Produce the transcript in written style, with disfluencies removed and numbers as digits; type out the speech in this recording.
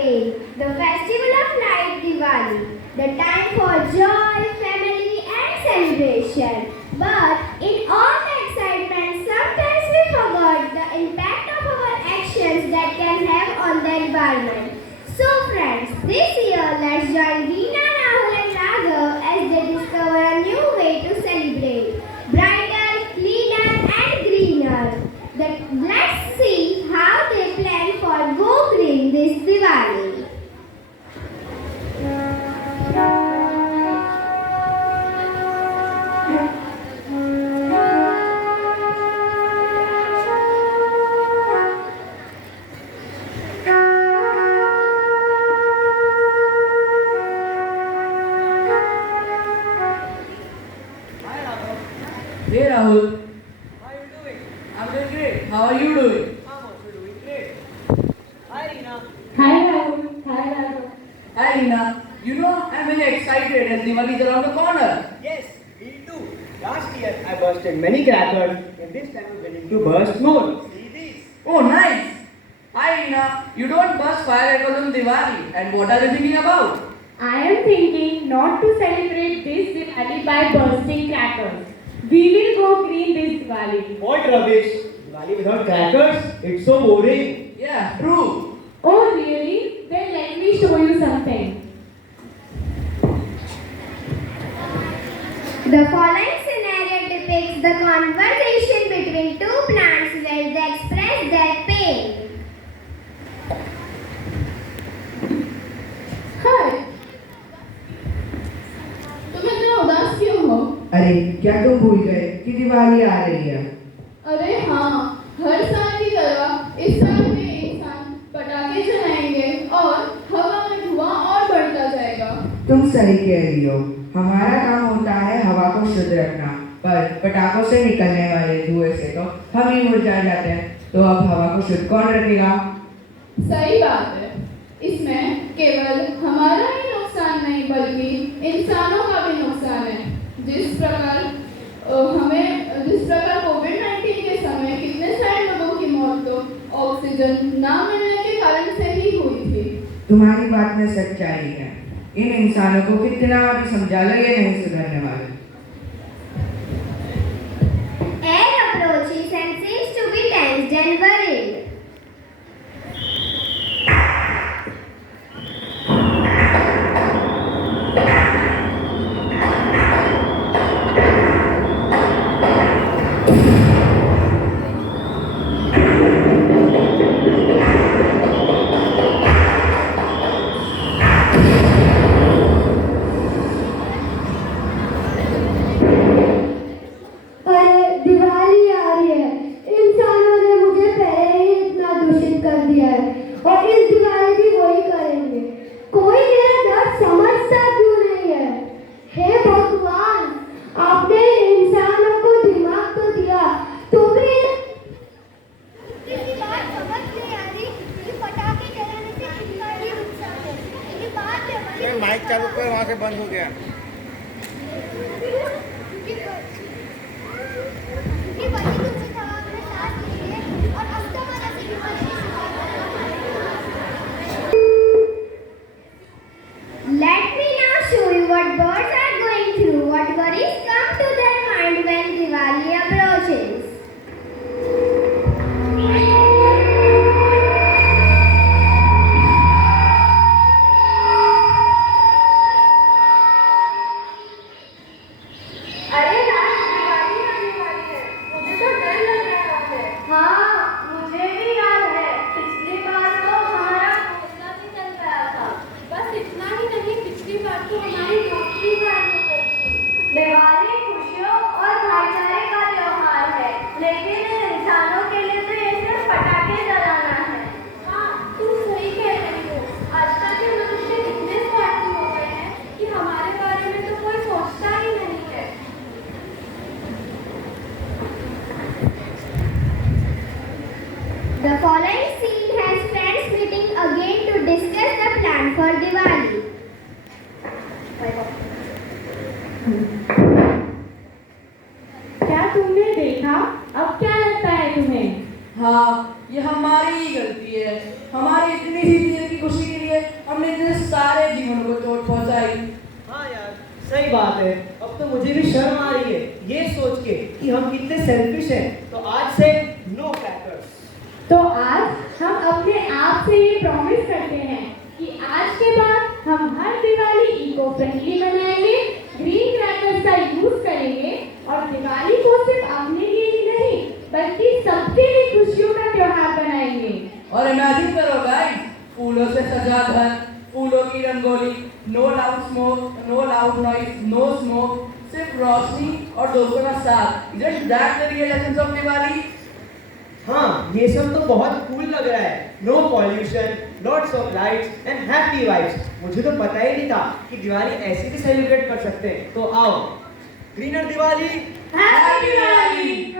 again, the festival of light Diwali, the time for joy, family and celebration. But in all the excitement, sometimes we forgot the impact of our actions that can have on the environment. So friends, this year let's join Veena, Rahul and Raghav as they discover a new way to celebrate. Brighter, cleaner and greener. Let's see how they plan for Go Green this Diwali. Hey Rahul, How are you doing? I'm doing great. How are you doing? I'm also doing great. Hi Reena. Hi Rahul. Hi Rahul. Hi Reena, you know I'm very excited as Diwali is around the corner. Yes, me too. Last year I bursted many crackers and this time I'm willing to burst more. See this? Oh nice. Hi Reena, you don't burst firecrackers on Diwali and what are you thinking about? I am thinking not to celebrate this Diwali by bursting crackers. We will go green this Diwali. What rubbish? Diwali without crackers? It's so boring. Yeah, true. Oh really? Then let me show you something. The following scenario depicts the conversation between two plants where they express their pain. Hi. तुम इतना उदास क्यों हो? अरे क्या तुम भूल गए कि दिवाली आ रही है। अरे हाँ, हर साल की तरह इस साल भी इंसान पटाखे जलाएंगे और हवा में धुआं और बढ़ता जाएगा। तुम सही कह रही हो। हमारा काम होता है हवा को शुद्ध रखना, पर पटाखों से निकलने वाले धुएं से तो हम ही मुरझा जाते हैं। तो अब हवा को शुद्ध कौन रखेगा? सही बात है। इसमें केवल हमारा ही नुकसान नहीं बल्कि इंसानों का भी नुकसान है। जिस प्रकार कोविड-19 के समय कितने सारे लोगों की मौत तो ऑक्सीजन ना मिलने के कारण से ही हुई थी। तुम्हारी बात में सच्चाई है। इन इंसानों को कितना भी समझा लो ये नहीं सुधरने वाले। Air approaches and seems to be tensed and worried. Diwali आ रही है। इंसानों ने मुझे पहले ही इतना दूषित कर दिया है और इस दिवाली भी वही करेंगे। कोई मेरा दर्द समझता क्यों नहीं है? हे भगवान, आपने इंसानों को दिमाग तो दिया, तो भी किसी बात समझ नहीं आ रही कि पटाखे जलाने से कितना ही नुकसान है। ये बात है माइक चालू कर, वहाँ से बंद हो गया। ये बड़ी दूषित हवा में सांस लीजिए और अस्थमा जैसी बीमारी की Let me now show you what birds are going through, what worries come to their mind when Diwali approaches. अरे यार, दिवाली आने वाली है। मुझे तो डर लग रहा है। हाँ, मुझे भी याद है। पिछली बार तो हमारा घोंसला भी चल गया था। बस इतना ही नहीं, पिछली बार तो हमारी दोस्ती गायब हो गई थी। दिवाली खुशियों और भाईचारे का त्योहार है, लेकिन इंसानों के लिए तो ये सिर्फ पटाखे जलाना है। हाँ, तुम सही कह रही हो। आजकल के मनुष्य इतने स्वार्थी हो गए हैं कि हमारे बारे में तो कोई सोचता ही नहीं है। The following scene has friends meeting again to discuss the plan for Diwali. क्या तुमने देखा? अब क्या लगता है तुम्हें? हाँ, ये हमारी ही गलती है। हमारी इतनी सी देर की खुशी के लिए हमने इतने सारे जीवनों को चोट पहुंचाई। हाँ यार, सही बात है। अब तो मुझे भी शर्म आ रही है ये सोच के कि हम कितने सेल्फिश हैं। तो आज से नो क्रैकर्स। तो आज हम अपने आप से ये प्रॉमिस करते हैं कि आज के बाद हम हर दिवाली इको फ्रेंडली मनाएंगे, ग्रीन क्रैकर्स का यूज करेंगे और दिवाली को सिर्फ अपने लिए ही नहीं बल्कि सबके लिए खुशियों का त्योहार बनाएंगे। और इमेजिन करो गाइस, फूलों से सजा घर, फूलों की rangoli, no loud smoke, no loud noise, no smoke, सिर्फ रोशनी और दोस्तों का साथ। Isn't that the real essence of Diwali? हाँ, ये सब तो बहुत कूल लग रहा है। No pollution, lots of lights and happy vibes. मुझे तो पता ही नहीं था कि दिवाली ऐसे भी सेलिब्रेट कर सकते हैं। तो आओ, ग्रीनर दिवाली, हैप्पी दिवाली।